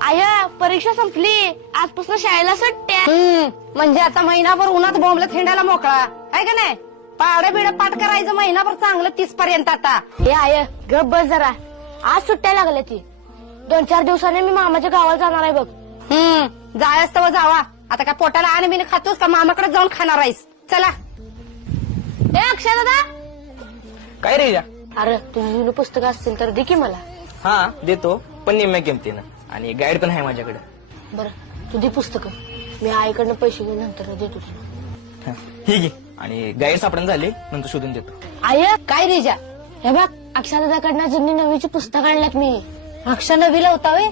I परीक्षा संपली, आजपासून शाळेला सुट्ट्या. म्हणजे आता महिनाभर उन्हात बोंबलत हिंडायला मोकळा आहे का नाही? पावडे बिड पाठ करायचं महिनाभर चांगलं 30 पर्यंत. आता हे आय गप बस जरा, आज सुट्ट्या लागल्या ती. 2-4 दिवसांनी मी मामाच्या गावाला जाणार आहे बघ. जायच तर जावा. आता काय पोटाला आणि बिन खातोस का मामाकडे जाऊन खाणार आहेस? चला. ए अक्षय दादा, काय रे या? अरे तुझी जुनी पुस्तकं असतील तर दे की मला. हा देतो, पण निम्म्या किमतीनं. आणि गाईड पण आहे माझ्याकडे. बरं तू दे पुस्तकं, मी आईकडनं पैसे घेऊन नंतर देतो तुला. ठीक आहे. आणि गाईड सापडून झाले, नंतर शोधून देतो. आय काय रेजा? हे बघ, अक्षय दादाकडनं जुनी नवीची पुस्तकं आणल्यात मी. अक्षा नवीला होता वे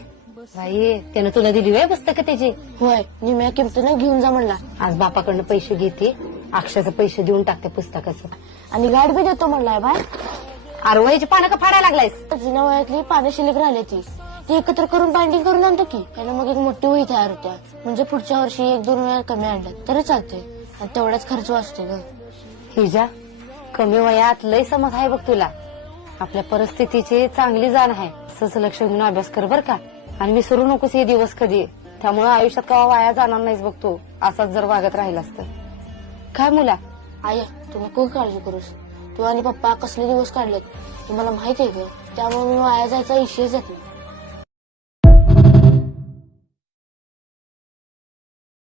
बाई, त्यानं तुला दिली वे पुस्तकं त्याची? होय, निम्या किमतीनं घेऊन जा म्हणला. आज बापाकडनं पैसे घेते, अक्षाचं पैसे देऊन टाकते पुस्तकाचं. आणि गाईड बी देतो म्हणलाय बाय. आरवळीची पानं का फाडायला लागलायस? जुन्या वयातली पानं शिल्लक राहिली ती एकत्र करून बाइंडिंग करून आणतो की. त्यानं मग एक मोठी वही तयार होत्या. म्हणजे पुढच्या वर्षी 1-2 वेळा कमी आणलं तरी चालतंय, आणि तेवढाच खर्च वाचतोय ग. हिजा, कमी वयात लय समज आहे बघ तुला. आपल्या परिस्थितीची चांगली जाण आहे. असंच लक्ष देऊन अभ्यास कर बर का. आणि विसरू नकोस हे दिवस कधी. त्यामुळे आयुष्यात कवा वाया जाणार नाहीस बघ तू, असाच जर वागत राहिलास तर. काय मुला? आय तू नको काळजी करूस. तू आणि पप्पा कसले दिवस काढलेत हे मला माहित आहे ग. त्यामुळे मी वाया जायचा इशेच येत नाही.